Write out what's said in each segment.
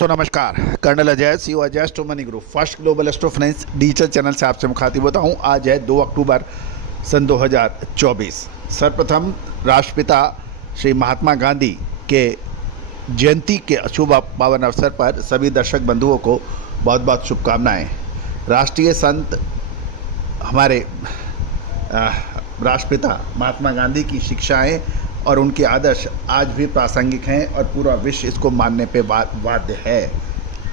दोस्तों नमस्कार। Colonel Ajay, CEO Ajay Astro Money Group first global Astro Finance digital channel से आपसे मुखातिब होता हूं। आज है 2 अक्टूबर सन 2024। सर्वप्रथम राष्ट्रपिता श्री महात्मा गांधी के जयंती के शुभ पावन अवसर पर सभी दर्शक बंधुओं को बहुत बहुत शुभकामनाएं। राष्ट्रीय संत हमारे राष्ट्रपिता महात्मा गांधी की शिक्षाएं और उनके आदर्श आज भी प्रासंगिक हैं और पूरा विश्व इसको मानने पे बाध्य है।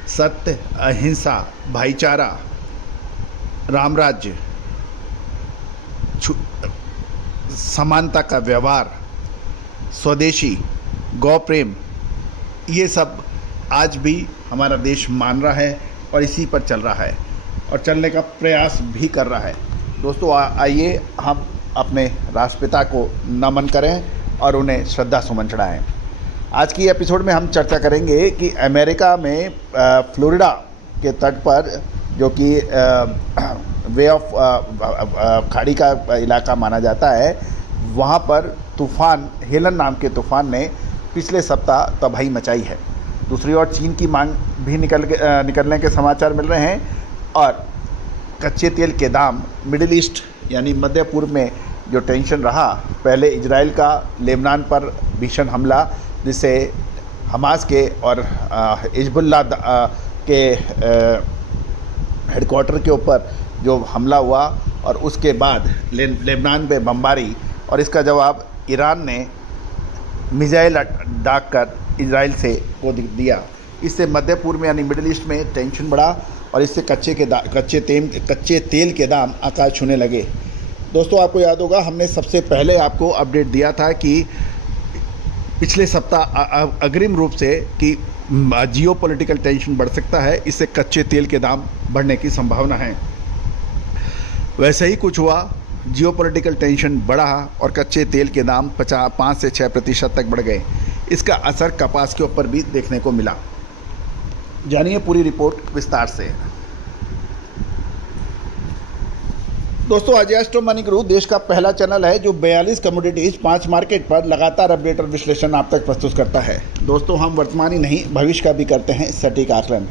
सत्य, अहिंसा, भाईचारा, रामराज्य, समानता का व्यवहार, स्वदेशी, गौ प्रेम, ये सब आज भी हमारा देश मान रहा है और इसी पर चल रहा है और चलने का प्रयास भी कर रहा है। दोस्तों आइए हम अपने राष्ट्रपिता को नमन करें और उन्हें श्रद्धा सुमन चढ़ाएं। आज की एपिसोड में हम चर्चा करेंगे कि अमेरिका में फ्लोरिडा के तट पर, जो कि वे ऑफ खाड़ी का इलाका माना जाता है, वहाँ पर तूफ़ान हेलन नाम के तूफ़ान ने पिछले सप्ताह तबाही मचाई है। दूसरी ओर चीन की मांग भी निकलने के समाचार मिल रहे हैं और कच्चे तेल के दाम, मिडिल ईस्ट यानी मध्य पूर्व में जो टेंशन रहा, पहले इजराइल का लेबनान पर भीषण हमला जिससे हमास के और हिजबुल्लाह के हेडक्वार्टर के ऊपर जो हमला हुआ और उसके बाद लेबनान पे बमबारी, और इसका जवाब ईरान ने मिसाइल दाग कर इजराइल से वो दिया। इससे मध्य पूर्व में यानी मिडिल ईस्ट में टेंशन बढ़ा और इससे कच्चे तेल के दाम आकाश छूने लगे। दोस्तों आपको याद होगा, हमने सबसे पहले आपको अपडेट दिया था कि पिछले सप्ताह अग्रिम रूप से कि जियोपॉलिटिकल टेंशन बढ़ सकता है, इससे कच्चे तेल के दाम बढ़ने की संभावना है। वैसे ही कुछ हुआ, जियोपॉलिटिकल टेंशन बढ़ा और कच्चे तेल के दाम 5 से 6% तक बढ़ गए। इसका असर कपास के ऊपर भी देखने को मिला। जानिए पूरी रिपोर्ट विस्तार से। दोस्तों अजय एस्ट्रो मनी ग्रुप देश का पहला चैनल है जो 42 कमोडिटीज 5 मार्केट पर लगातार अपडेट और विश्लेषण आप तक प्रस्तुत करता है। दोस्तों हम वर्तमान ही नहीं भविष्य का भी करते हैं सटीक आकलन।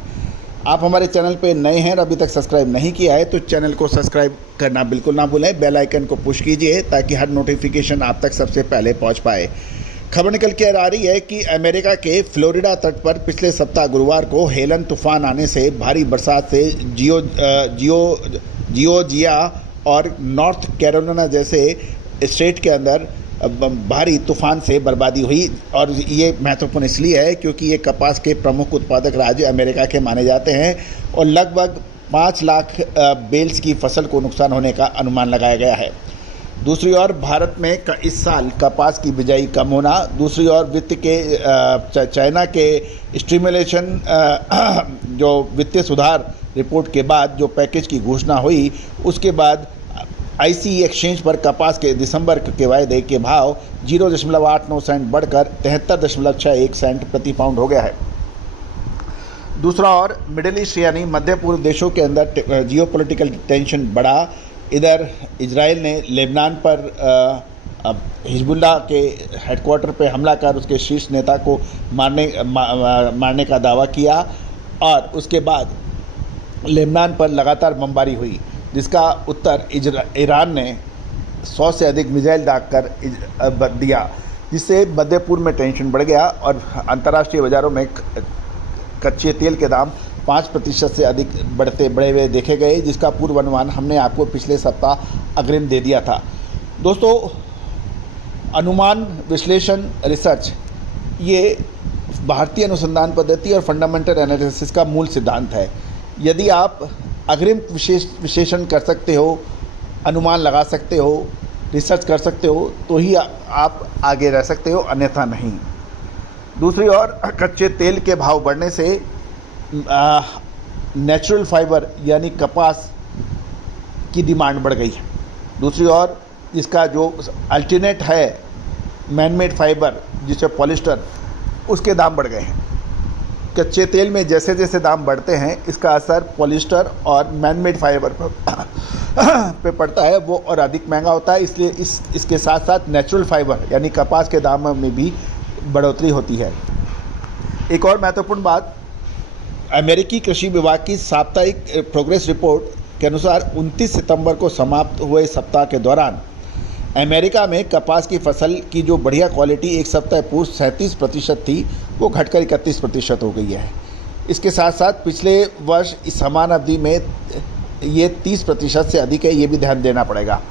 आप हमारे चैनल पे नए हैं और अभी तक सब्सक्राइब नहीं किया है तो चैनल को सब्सक्राइब करना बिल्कुल ना भूलें। बेल आइकन को पुश कीजिए ताकि हर नोटिफिकेशन आप तक सबसे पहले पहुँच पाए। खबर निकल के आ रही है कि अमेरिका के फ्लोरिडा तट पर पिछले सप्ताह गुरुवार को हेलन तूफान आने से भारी बरसात से जियोर्जिया और नॉर्थ कैरोलिना जैसे स्टेट के अंदर भारी तूफान से बर्बादी हुई। और ये महत्वपूर्ण इसलिए है क्योंकि ये कपास के प्रमुख उत्पादक राज्य अमेरिका के माने जाते हैं और लगभग 5 लाख बेल्स की फसल को नुकसान होने का अनुमान लगाया गया है। दूसरी ओर भारत में इस साल कपास की बिजाई कम होना, दूसरी ओर वित्त के चाइना के स्टिमुलेशन जो वित्तीय सुधार रिपोर्ट के बाद जो पैकेज की घोषणा हुई, उसके बाद ICE एक्सचेंज पर कपास के दिसंबर के वायदे के भाव 0.89 सेंट बढ़कर 73.61 सेंट प्रति पाउंड हो गया है। दूसरा ओर मिडिल ईस्ट यानी मध्य पूर्व देशों के अंदर जियोपॉलिटिकल टेंशन बढ़ा। इधर इजराइल ने लेबनान पर हिजबुल्लाह के हेडक्वार्टर पर हमला कर उसके शीर्ष नेता को मारने का दावा किया और उसके बाद लेबनान पर लगातार बमबारी हुई, जिसका उत्तर ईरान ने 100 से अधिक मिसाइल दाग कर दिया, जिससे मध्य पूर्व में टेंशन बढ़ गया और अंतर्राष्ट्रीय बाज़ारों में कच्चे तेल के दाम 5% से अधिक बढ़े हुए देखे गए, जिसका पूर्वानुमान हमने आपको पिछले सप्ताह अग्रिम दे दिया था। दोस्तों अनुमान, विश्लेषण, रिसर्च ये भारतीय अनुसंधान पद्धति और फंडामेंटल एनालिसिस का मूल सिद्धांत है। यदि आप अग्रिम विश्लेषण कर सकते हो, अनुमान लगा सकते हो, रिसर्च कर सकते हो तो ही आप आगे रह सकते हो, अन्यथा नहीं। दूसरी ओर कच्चे तेल के भाव बढ़ने से नेचुरल फाइबर यानी कपास की डिमांड बढ़ गई है। दूसरी ओर इसका जो अल्टरनेट है मैनमेड फाइबर जिसे पॉलिस्टर, उसके दाम बढ़ गए हैं। कच्चे तेल में जैसे जैसे दाम बढ़ते हैं इसका असर पॉलिस्टर और मैनमेड फाइबर पे पड़ता है, वो और अधिक महंगा होता है। इसलिए इसके साथ साथ नेचुरल फाइबर यानी कपास के दाम में भी बढ़ोतरी होती है। एक और महत्वपूर्ण बात अमेरिकी कृषि विभाग की साप्ताहिक प्रोग्रेस रिपोर्ट के अनुसार 29 सितंबर को समाप्त हुए सप्ताह के दौरान अमेरिका में कपास की फसल की जो बढ़िया क्वालिटी एक सप्ताह पूर्व 37% थी, वो घटकर 31% हो गई है। इसके साथ साथ पिछले वर्ष इस समान अवधि में ये 30% से अधिक है, ये भी ध्यान देना पड़ेगा।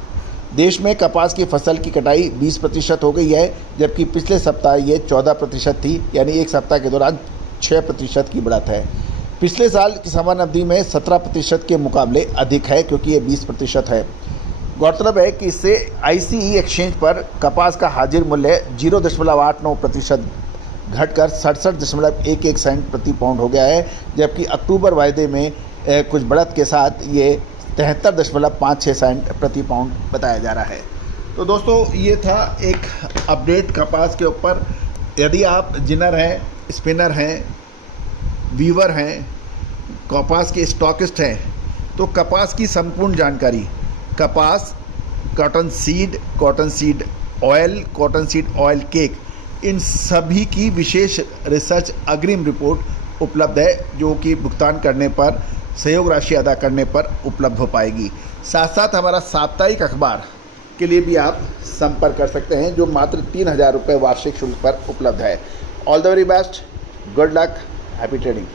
देश में कपास की फसल की कटाई 20% हो गई है, जबकि पिछले सप्ताह ये 14% थी, यानी एक सप्ताह के दौरान 6% की बढ़त है। पिछले साल की समान अवधि में 17% के मुकाबले अधिक है, क्योंकि ये 20% है। गौरतलब है कि इससे ICE एक्सचेंज पर कपास का हाजिर मूल्य 0.89% घटकर 67.11 सेंट प्रति पाउंड हो गया है, जबकि अक्टूबर वायदे में कुछ बढ़त के साथ ये 73.56 सेंट प्रति पाउंड बताया जा रहा है। तो दोस्तों, ये था एक अपडेट कपास के ऊपर। यदि आप जिनर हैं, स्पिनर हैं, वीवर हैं, कपास के स्टॉकिस्ट हैं, तो कपास की संपूर्ण जानकारी, कपास, cotton seed oil, cotton seed oil cake, इन सभी की विशेष रिसर्च अग्रिम रिपोर्ट उपलब्ध है, जो कि भुगतान करने पर, सहयोग राशि अदा करने पर उपलब्ध हो पाएगी। साथ साथ हमारा साप्ताहिक अखबार के लिए भी आप संपर्क कर सकते हैं, जो मात्र 3000 रुपये वार्षिक शुल्क पर उपलब्ध है। All the very best, good luck, happy trading.